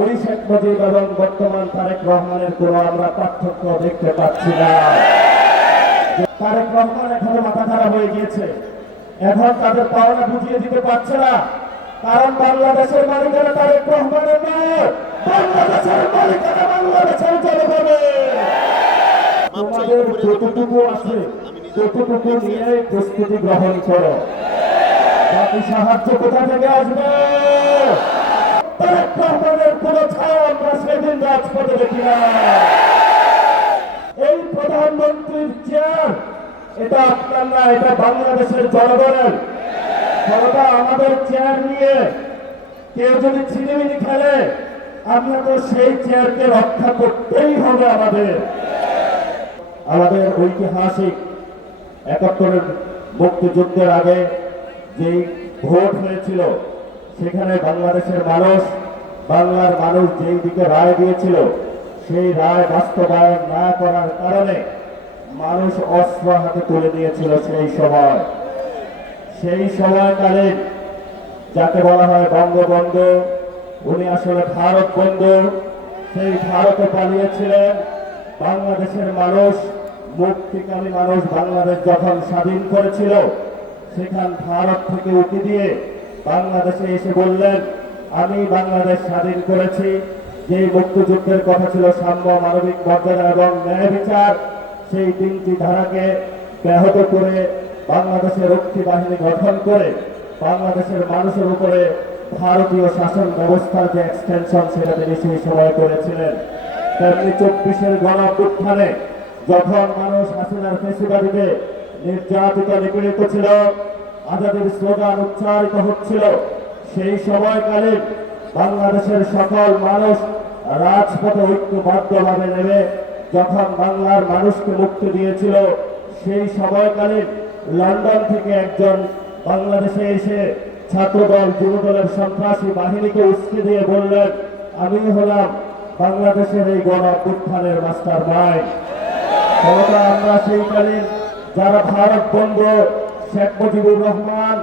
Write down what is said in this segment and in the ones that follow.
ওই শেখ মুজিব এবং বর্তমান তারেক রহমানের কোনো আমরা পার্থক্য দেখতে পাচ্ছি না। তারেক রহমান এখনো মাথা খারাপ হয়ে গিয়েছে, এখন তাদের পাওনা বুঝিয়ে দিতে পারছে না, কারণ বাংলাদেশের মালিকানা তারেক রহমানের নয়, বাংলাদেশের মালিকানা বাংলাদেশের জনগণের। তোমাদের যতটুকু আছে ততটুকু নিয়ে প্রস্তুতি গ্রহণ করো, বাকি সাহায্য কোথা থেকে আসবে? তারেক রহমানের কোন ছায়া আমরা সেদিন রাজপথে দেখি না। এই প্রধানমন্ত্রীর চেয়ার এটা আপনার না, এটা বাংলাদেশের জনগণের। জনতা আমাদের চেয়ার নিয়ে কেউ যদি ছিনিমিনি খেলে, আমরা তো সেই চেয়ারকে রক্ষা করতেই হবে। আমাদের ঐতিহাসিক ৭১-এর মুক্তিযুদ্ধের আগে যেই ভোট হয়েছিল, সেখানে বাংলার মানুষ যেই দিকে রায় দিয়েছিল, সেই রায় বাস্তবায়ন না করার কারণে মানুষ অস্ত্র হাতে তুলে নিয়েছিল। সেই সময়কালে যাকে বলা হয় বঙ্গবন্ধু, উনি আসলে ভারত বন্ধু, সেই ভারতে পালিয়েছিলেন। বাংলাদেশের মানুষ, মুক্তিকামী মানুষ বাংলাদেশ যখন স্বাধীন করেছিল, সেখান ভারত থেকে উঁকি দিয়ে বাংলাদেশে এসে বললেন, আমি বাংলাদেশ স্বাধীন করেছি। যে মুক্তিযুদ্ধের কথা ছিল সাম্য, মানবিক মর্যাদা এবং ন্যায় বিচার, সেই ৩টি ধারাকে ব্যাহত করে বাংলাদেশের রক্ষী বাহিনী গঠন করে বাংলাদেশের মানুষের উপরে ভারতীয় শাসন ব্যবস্থার যে এক্সটেনশন, সেটা তিনি সেই সময় করেছিলেন। তেমনি ২৪-এর গণঅভ্যুত্থানে যখন মানুষ হাসিনার ফ্যাসিবাদীতে নির্যাতিত নিপীড়িত ছিল, আজাদির স্লোগান উচ্চারিত হচ্ছিল, সেই সময়কালে বাংলাদেশের সকল মানুষ রাজপথে ঐক্যবদ্ধভাবে নেমে যখন বাংলার মানুষকে মুক্তি দিয়েছিল, সেই সময়কালে লন্ডন থেকে একজন বাংলাদেশে এসে ছাত্রদল যুবদলের সন্ত্রাসী বাহিনীকে উস্কে দিয়ে বললেন, আমি হলাম বাংলাদেশের এই গণঅভ্যুত্থানের মাস্টার মাইন্ড। আমরা সেইকালীন যারা ভারত বন্ধু শেখ মুজিবুর রহমান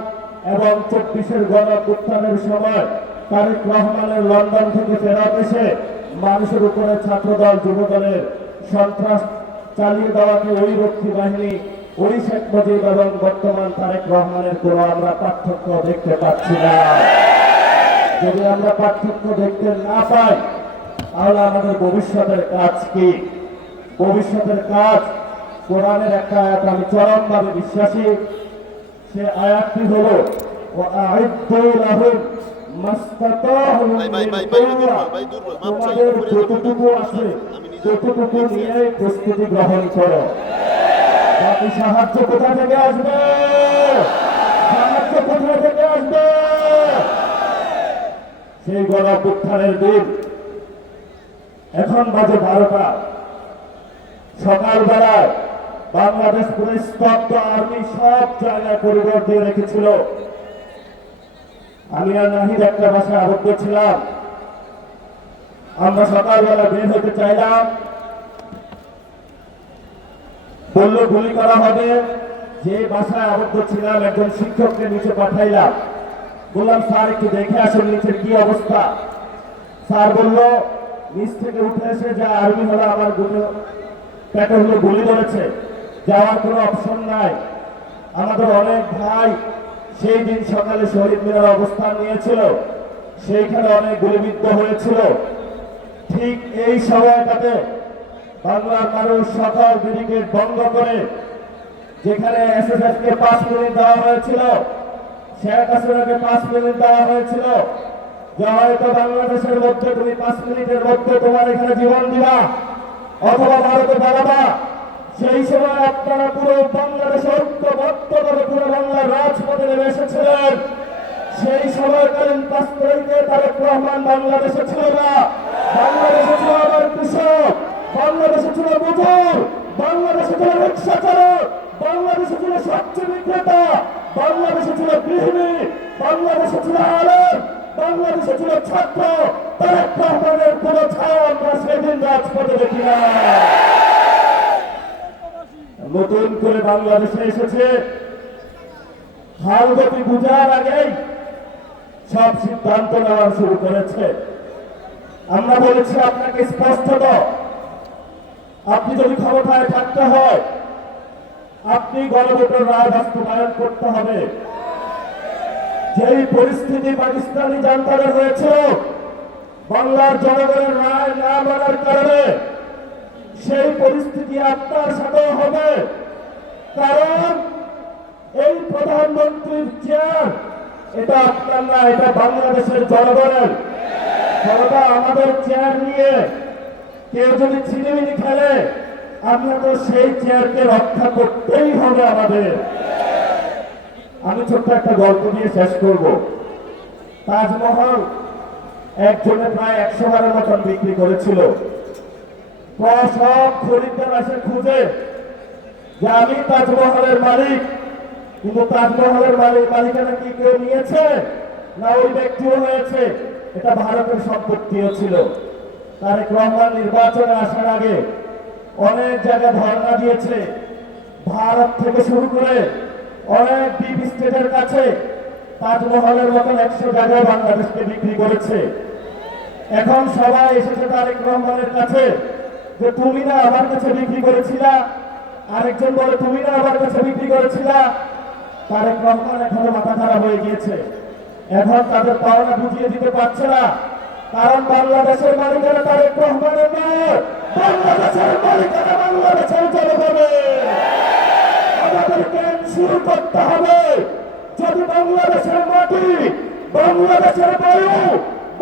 এবং ২৪-এর গণঅভ্যুত্থানের সময় তারেক রহমানের লন্ডন থেকে ফেরত এসে মানুষের উপরে ছাত্রদল যুবদলের সন্ত্রাস চালিয়ে দেওয়াকে ওই রক্ষী বাহিনী, ওই শেখ মুজিব এবং বর্তমান তারেক রহমানের কোনো আমরা পার্থক্য দেখতে পাচ্ছি না। যদি আমরা পার্থক্য দেখতে না পাই, তাহলে আমাদের ভবিষ্যতের কাজ কি? ভবিষ্যতের কাজ, কোরআনের একটা আয়াত আমি চরমভাবে বিশ্বাসী, সে আয়াতটি হলো তোমাদের যতটুকু আছে ততটুকু নিয়ে প্রস্তুতি গ্রহণ করো, বাকি সাহায্য কোথা থেকে আসবে? সেই গণঅভ্যুত্থানের দিন এখন বাজে ১২টা, সকালবেলায় বাংলাদেশ পুরো স্তব্ধ, আর্মি সব জায়গায় করিডোর দিয়ে রেখেছিল। আমি আর নাহিদ একটা বাসায় আবদ্ধ ছিলাম। আমরা সকালবেলা বের হতে চাইলাম, বলল গুলি করা হবে। যে বাসায় আবদ্ধ ছিলাম একজন শিক্ষককে নিচে পাঠাইলাম, বললাম স্যার একটু দেখে আসুন নিচের কি অবস্থা। স্যার বলল, নিচ থেকে উঠে এসে যা আর্মি হলো আমার পেটে হলো গুলি ধরেছে, যাওয়ার কোনো অপশন নাই। আমাদের অনেক ভাই সেই দিন সকালে শহীদ মিনার অবস্থান নিয়েছিল, সেইখানে অনেক গুলিবিদ্ধ হয়েছিল। ঠিক এই সময়টাতে বাংলার মানুষ সকল ব্যারিকেড বন্ধ করে, যেখানে এসএসএফ কে ৫ মিনিট দেওয়া হয়েছিল, শেখ হাসিনাকে ৫ মিনিট দেওয়া হয়েছিল, যে হয়তো বাংলাদেশের মধ্যে তুমি ৫ মিনিটের মধ্যে তোমার এখানে জীবন দিবা অথবা ভারতে পালাবা। সেই সময় আপনারা পুরো বাংলাদেশে ঐক্যবদ্ধভাবে পুরো বাংলার রাজপথে নেমে এসেছিলেন। সেই সময়কালীন ৫ তারিখে তারেক রহমান বাংলাদেশে ছিল না। বাংলাদেশে ছিল আমার কৃষক, বাংলাদেশে ছিল মজুর, বাংলাদেশে ছিল রিক্সা চালক, বাংলাদেশে ছিল সবজি বিক্রেতা, বাংলাদেশে ছিল গৃহিণী, বাংলাদেশে ছিল আলেম, বাংলাদেশে ছিল ছাত্র। তারেক রহমানের কোন ছায়া আমরা সেদিন রাজপথে দেখি না। নতুন করে বাংলাদেশে এসেছে, হালগতি বুঝার আগেই সব সিদ্ধান্ত নেওয়া শুরু করেছে। আমরা বলেছি আপনাকে স্পষ্টত, আপনি যদি ক্ষমতায় থাকতে হয় আপনি গণভোটের রায় বাস্তবায়ন করতে হবে। যেই পরিস্থিতি পাকিস্তানি জান্তারে হয়েছিল বাংলার জনগণের রায় না মানার কারণে, সেই পরিস্থিতি আপনার সাথেও হবে। কারণ এই প্রধানমন্ত্রীর চেয়ার এটা আপনার না, এটা বাংলাদেশের জনগণের। ক্ষমতা আমাদের চেয়ার নিয়ে কেউ যদি ছিনিমিনি খেলে, আমরা তো সেই চেয়ারকে রক্ষা করতেই হবে আমাদের। আমি ছোট্ট একটা গল্প দিয়ে শেষ করব। তাজমহল একজনে প্রায় 100 বারের মতন বিক্রি করেছিল। সব খরিদ্দার এসে খুঁজে যে আমি তাজমহলের মালিক, কিন্তু তাজমহলের মালিকানা কি কেউ নিয়েছে না ওই ব্যক্তিও হয়েছে? এটা ভারতের সম্পত্তিও ছিল। তারেক রহমান নির্বাচনে আসার আগে অনেক জায়গায় ধর্ণা দিয়েছে, ভারত থেকে শুরু করে অনেক ডিপ স্টেটের কাছে তাজমহলের মতন 100 জায়গায় বাংলাদেশকে বিক্রি করেছে। এখন সবাই এসেছে তারেক রহমানের কাছে যে তুমি না আমার কাছে বিক্রি করেছিলা, আরেকজন বলে তুমি না আমার কাছে বিক্রি করেছিলা। তারেক রহমান এখনো মাথা খারাপ হয়ে গিয়েছে, এখন তাদের পাওনা বুঝিয়ে দিতে পারছে না। কারণ বাংলাদেশের মালিকানা তারেক রহমানের নয়, বাংলাদেশের মালিকানা বাংলাদেশের জনগণের। আমাদেরকে শুরু করতে হবে। যদি বাংলাদেশের মাটি, বাংলাদেশের বায়ু,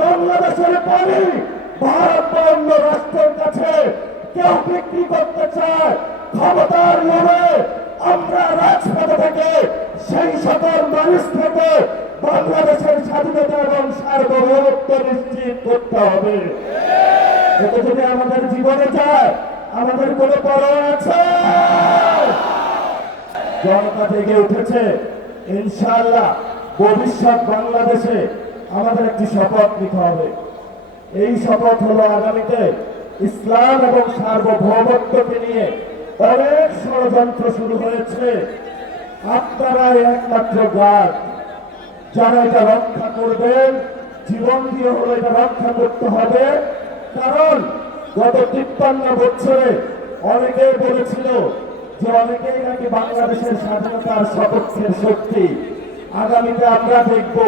বাংলাদেশের পানি ভারত বা অন্য রাষ্ট্রের কাছে কেউ বিক্রি করতে চায়, ক্ষমতার লোভে আমরা রাজপথে থেকে সেই সকল মানুষ থেকে বাংলাদেশের স্বাধীনতা এবং সার্বভৌমত্ব নিশ্চিত করতে হবে। এটা যদি আমাদের জীবনে যায়, আমাদের কোনো পরোয়া আছে? জনতা জেগে উঠেছে। ইনশাআল্লাহ ভবিষ্যৎ বাংলাদেশে আমাদের একটি শপথ নিতে হবে। এই শপথ হলো আগামীতে ইসলাম এবং সার্বভৌমত্বকে নিয়ে অনেক ষড়যন্ত্র শুরু হয়েছে। আপনারাই একমাত্র গার্ড যারা এটা রক্ষা করবেন। জীবন দিয়ে হলো এটা রক্ষা করতে হবে। কারণ গত 53 বছরে অনেকেই বলেছিল যে অনেকেই নাকি বাংলাদেশের স্বাধীনতার সপক্ষের শক্তি। আগামীতে আমরা দেখব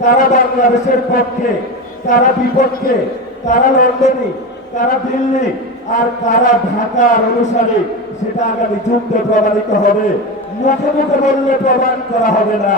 কারা বাংলাদেশের পক্ষে, কারা বিপক্ষে, কারা লন্ডনী, কারা দিল্লি আর কারা ঢাকার অনুসারী। সেটা আগামী যুদ্ধে প্রমাণিত হবে। মুখে মুখে বললে প্রমাণ করা হবে না।